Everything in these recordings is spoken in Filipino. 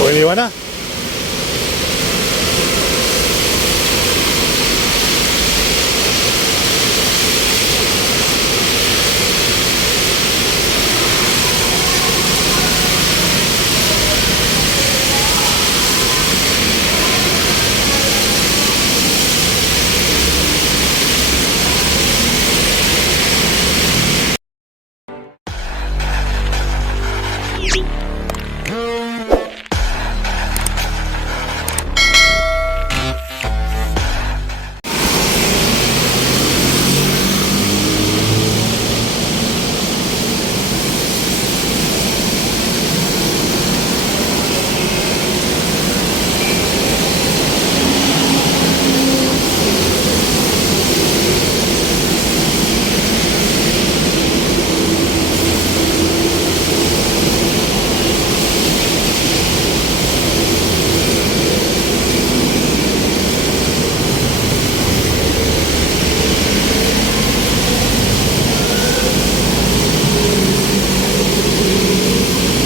O iniwan na.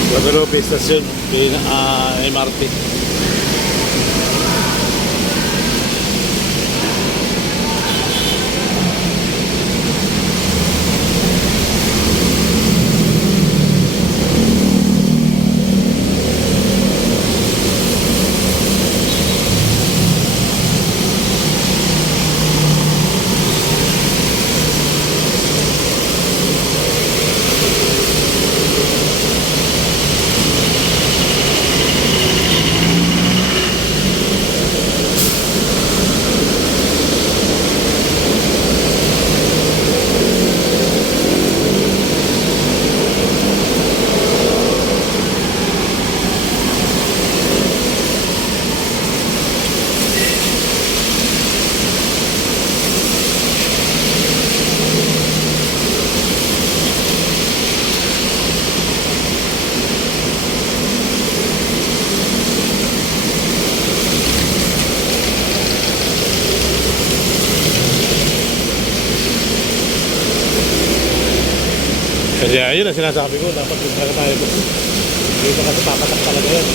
Guadalupe Station, MRT. Kasi ayun ang sinasabi ko, dapat yung talaga tayo dito kasi papatak talaga yan.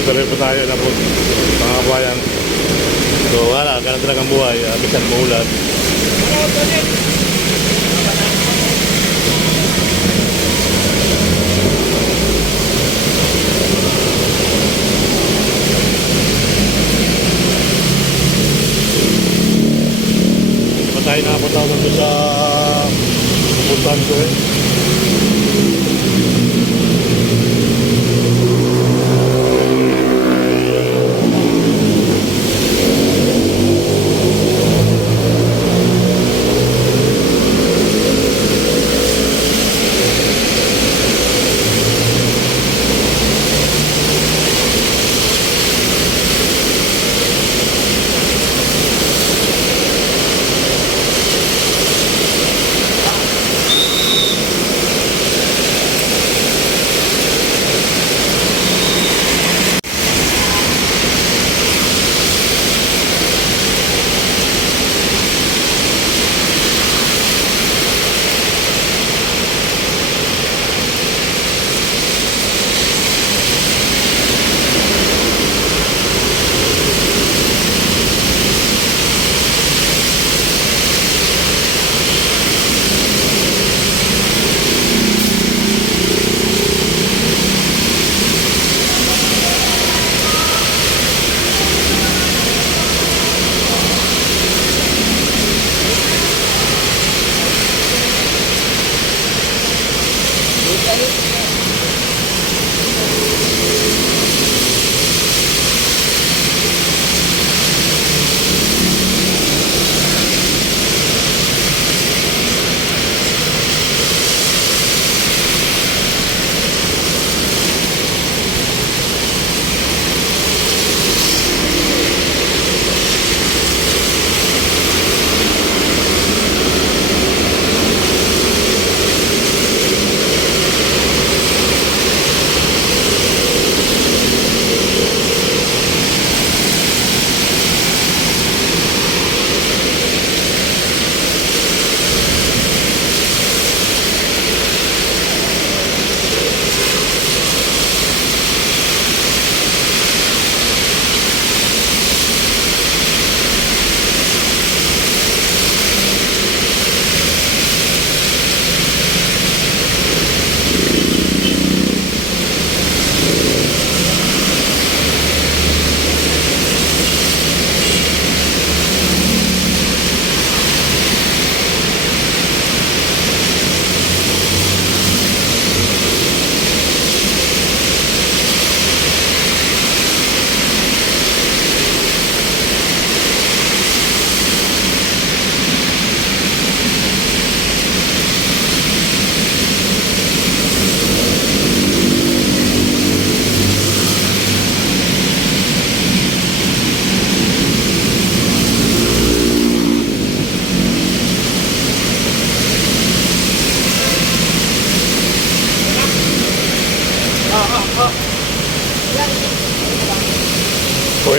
Tuloy po tayo na po mga kabayan. So wala, ganun talagang buhay, bisan muulan. Hindi pa tayo nakapunta doon sa puntahan ko eh.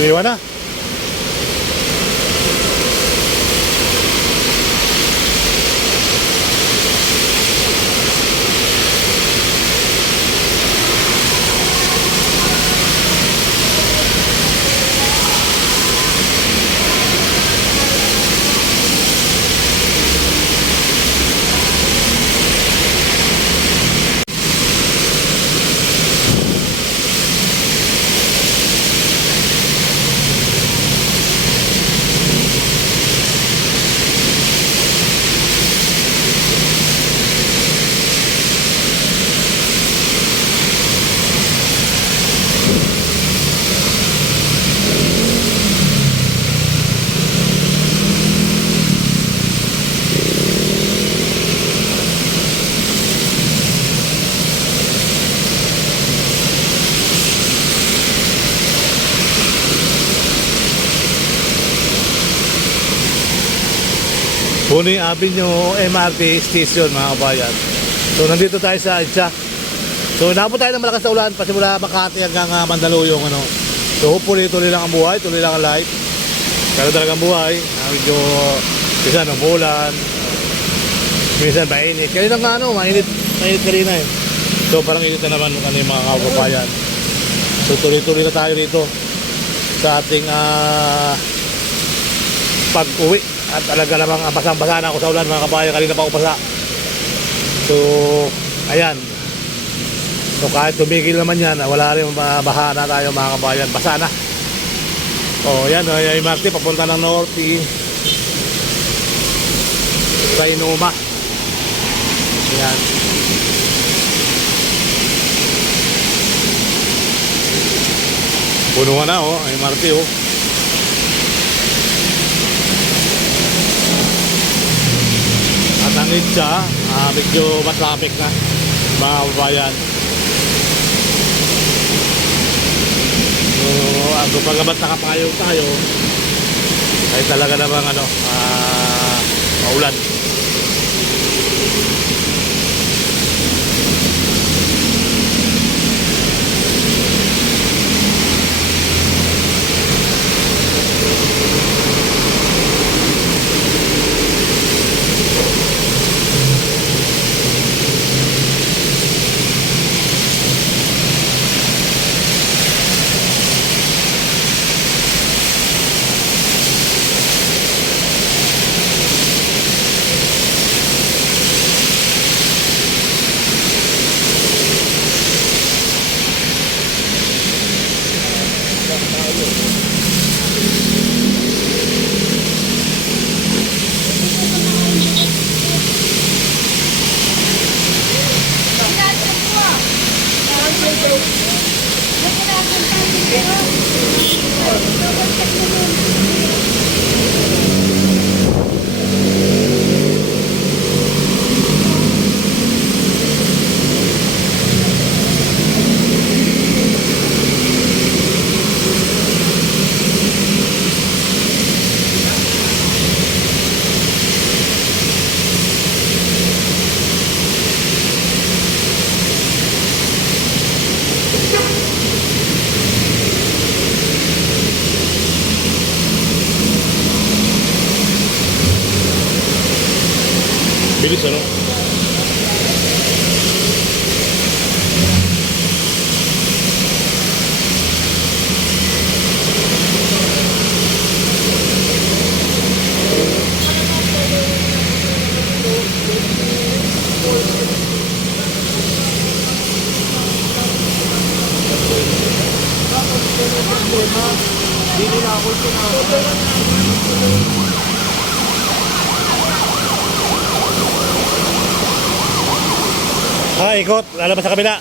Iniwan na. Puning Avenue MRT Station mga kabayan. So nandito tayo sa Itza. So naabot tayo ng malakas na ulan pasimula Makati hanggang Mandaluyong ano. So hopefully tuloy lang ang buhay, tuloy lang ang life. Pero talagang buhay, medyo minsan umulan, minsan mainit. Kanina nga ano, mainit kanina eh. So parang init na naman ano yung mga kababayan. So tuloy-tuloy na tayo dito sa ating pag-uwi. At talaga namang basang-basa na ako sa ulan mga kabayan. Kanina pa ako basa. So, ayan. So, kahit tumigil naman yan, wala rin baha na tayo mga kabayan. Basa na. O, yan. Yung Marte, papunta ng Norte. Sa Inuma. Ayan. Puno na, yung Marte, At ang Itza, medyo matraffic na mga kabayan. So, kung pagamat nakapayong tayo, ay talaga namang maulan. Bilis ano? Ikot, lalabas sa kabila.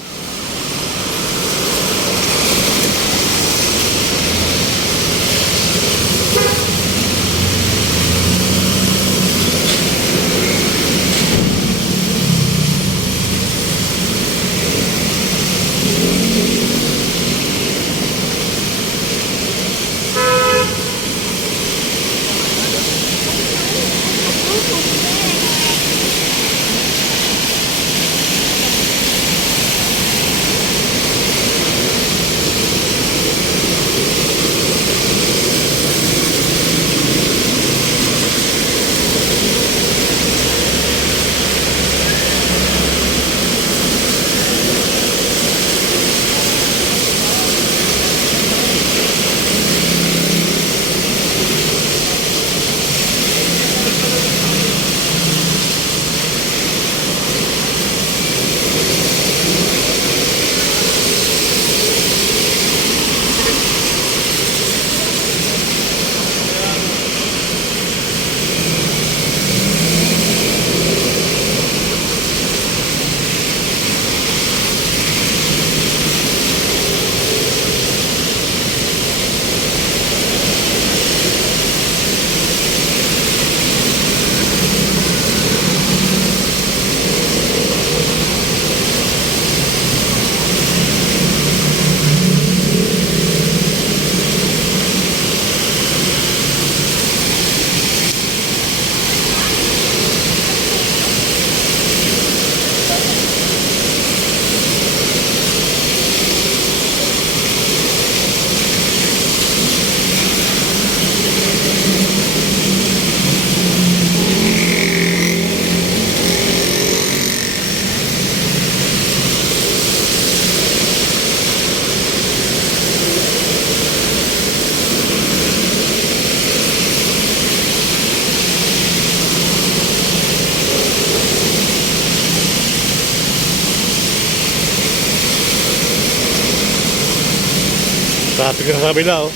Traffic na sa kabila, oh.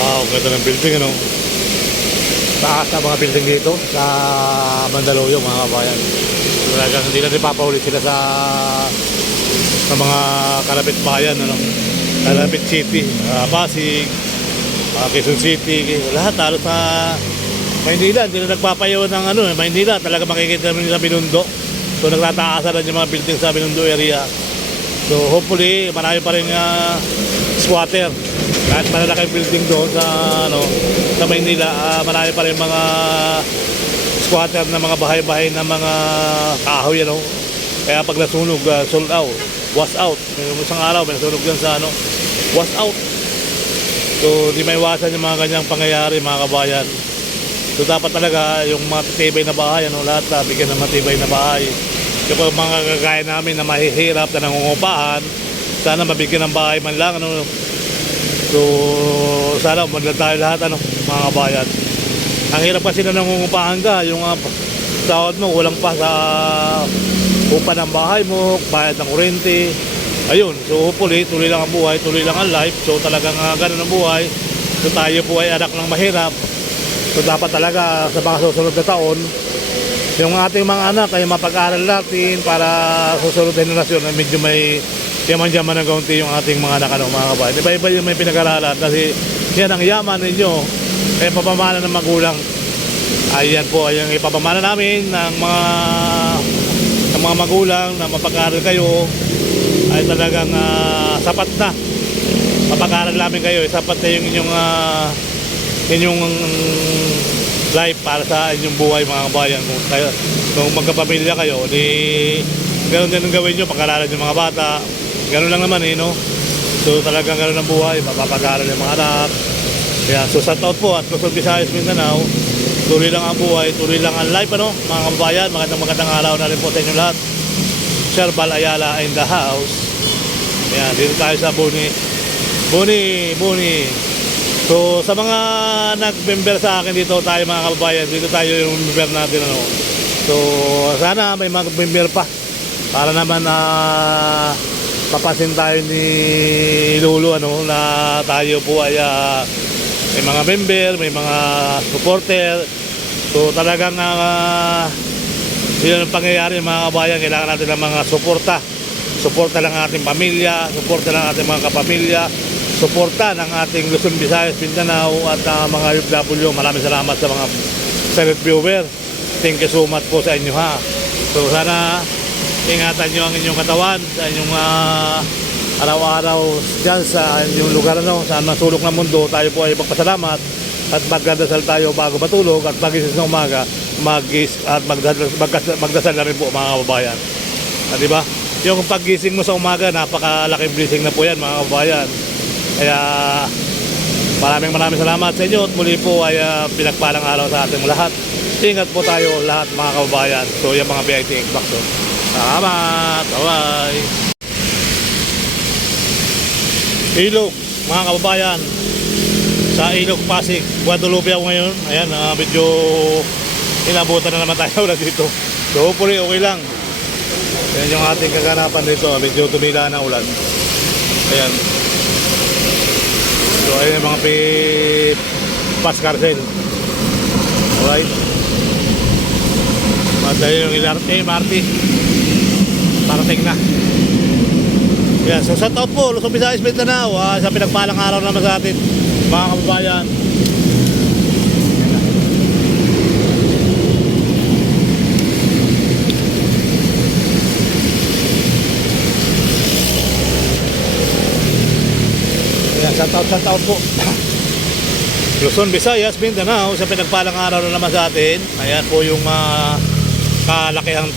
Wow, ganda ng building, ano? Taas na mga building dito sa Mandaluyong, mga kabayan. Talagang hindi na ipapaulit sila sa mga kalapit bayan, ano? Kalapit city, Pasig, Quezon City, lahat halos sa Maynila. Hindi na nagpapayaw ng Maynila. Talaga makikita namin sa Binondo. So nagtataasan na yung mga building sa Binondo area. So hopefully marami pa rin squatter. Kahit malalaki building doon sa Maynila, marami pa rin mga squatter na mga bahay-bahay na mga kahoy, ano. Kaya pag nasunog, sold out, was out. May isang araw may nasunog dyan sa was out. So di maiwasan yung mga ganyang pangyayari, mga kabayan. So dapat talaga yung mga matibay na bahay, lahat bigyan ng matibay na bahay. Yung mga kagaya namin na mahihirap na nangungupahan, sana mabigyan ng bahay man lang, ano. So sana maganda tayo lahat, mga kabayan. Ang hirap kasi na nangungupahan ka, yung sahod mo kulang pa sa upa ng bahay mo, bayad ng kuryente. Ayun, so hopefully tuloy lang ang buhay, tuloy lang ang life. So talagang ganun ang buhay. So tayo po ay anak ng mahirap. So dapat talaga sa mga susunod na taon, yung ating mga anak ay mapag-aral natin para susunod na henerasyon na medyo may yaman-yaman ng kaunti yung ating mga anak, mga kabayan. Iba-iba yung may pinag-aralan kasi yan ang yaman ninyo, ay papamana ng magulang. Ayan po, ay yung ipapamana namin ng mga magulang na mapag-aral kayo ay talagang sapat na. Mapag-aral namin kayo, sapat na yung inyong life para sa inyong buhay, mga kabayan. Kung magkapamilya kayo, ganoon din ang gawin nyo, pag-aralan yung mga bata. Ganoon lang naman, no? So talagang ganoon ang buhay, mapapag-aral yung mga anak. Kaya so shout out po at Luzon, Visayas, Mindanao. Tuloy lang ang buhay, tuloy lang ang life, mga kabayan. Magandang araw na rin po sa inyo lahat. Sherbal Ayala in the house. Ayan, dito tayo sa Boni. So sa mga nag-member sa akin dito tayo, mga kabayan, dito tayo yung member natin, So sana may mag-member pa para naman papasin tayo ni Lolo, na tayo po ay may mga member, may mga supporter. So talagang yun ang pangyayari, mga kabayan. Kailangan natin ng mga suporta ng ating pamilya, suporta ng ating mga kapamilya, suporta ng ating Luzon, Visayas, Mindanao at mga UFW. Maraming salamat sa mga silent viewer. Thank you so much po sa inyo, ha. So sana ingatan nyo ang inyong katawan sa inyong araw-araw dyan sa inyong lugar, sa sulok ng mundo. Tayo po ay magpasalamat at magdasal tayo bago matulog at magising sa umaga, magdasal na rin po, mga kababayan. Diba? Yung paggising mo sa umaga, napakalaking blessing na po yan, mga kababayan. Kaya maraming salamat sa inyo at muli po ay pinagpalang araw sa ating lahat. Ingat po tayo lahat, mga kababayan. So yung mga BIT Xbox, salamat, bye-bye. Ilog, mga kababayan, sa Ilog, Pasig, Guadalupe ako ngayon. Ayan, medyo inabutan na naman tayo ulit dito. So hopefully okay lang. Ayan yung ating kaganapan dito, medyo tumila na ulan. Ayan. So ayun yung mga pass carcel. Alright. Madali yung MRT. Parating na. Yan, so shout out po Luzon, Visayas, Mindanao, sa pinagpalang araw naman sa atin, mga kababayan. Yan, shout out po. Luzon, Visayas, Mindanao, sa pinagpalang araw na naman sa atin. Ayan po yung kalakihang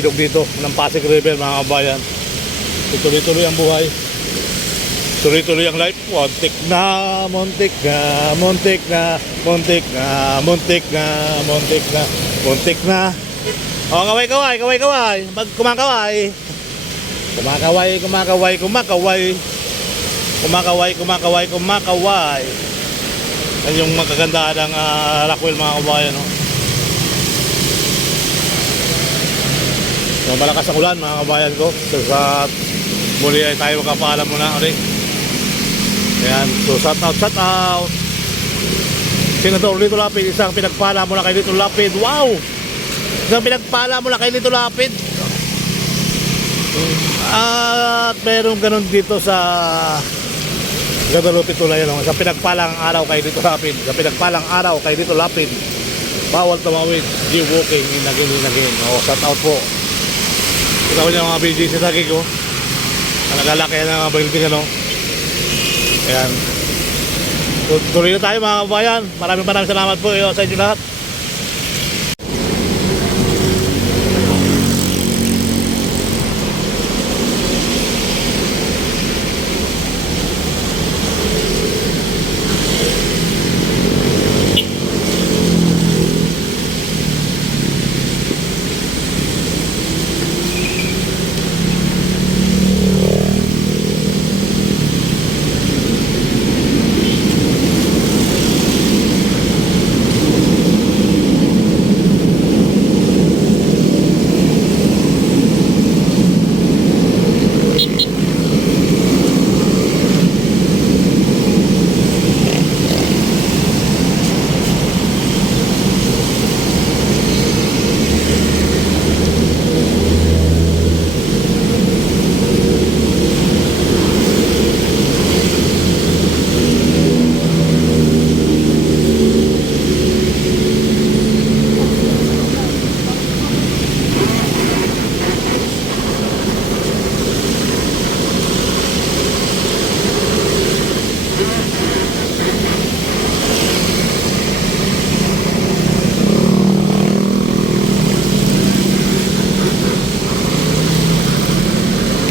ilog dito ng Pasig River, mga kabayan. Tuloy-tuloy ang buhay. Tuloy-tuloy ang life. Muntik na, muntik na, muntik na, muntik na, muntik na, muntik na, muntik na. O, kaway-kaway, kaway-kaway. Kumakaway. Kumakaway, kumakaway, kumakaway. Kumakaway, kumakaway, kumakaway. Yan yung magkagandahan ng Rockwell, mga kabayan, no? So, malakas ang ulan, mga kabayan ko. So, sa muli ay tayo magkapaalam muna ulit. Ayan, so shout out. Senador Lito Lapid, isang pinagpala mula kay Lito Lapid. Wow! Isang pinagpala mula kay Lito Lapid. At meron ganun dito sa Guadalupe Tulay, no? Sa pinagpalang araw kay Lito Lapid. Sa pinagpalang araw kay Lito Lapid. Bawal tumawid, di walking, inagin. O, shout out po. Ito niya mga BGC sa ko. Nagalaki yan ang building, ano. Ayan. Tuloy na tayo, mga kabayan. Maraming salamat po sa inyo lahat.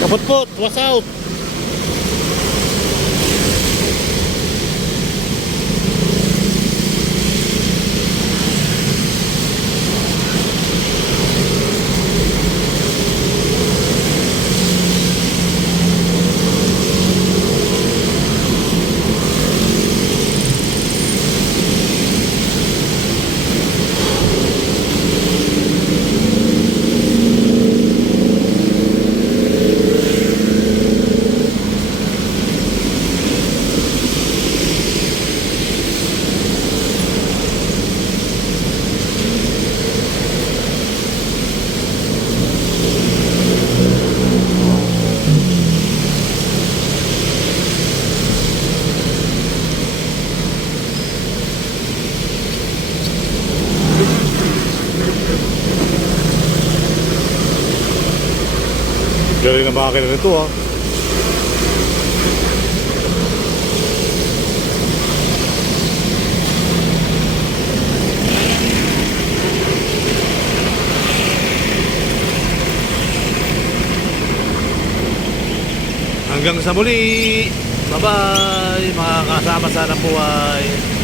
Kaput-put, what's out? Galing na makakita nito, ha. Hanggang sa muli. Bye-bye, mga kasama sa buhay.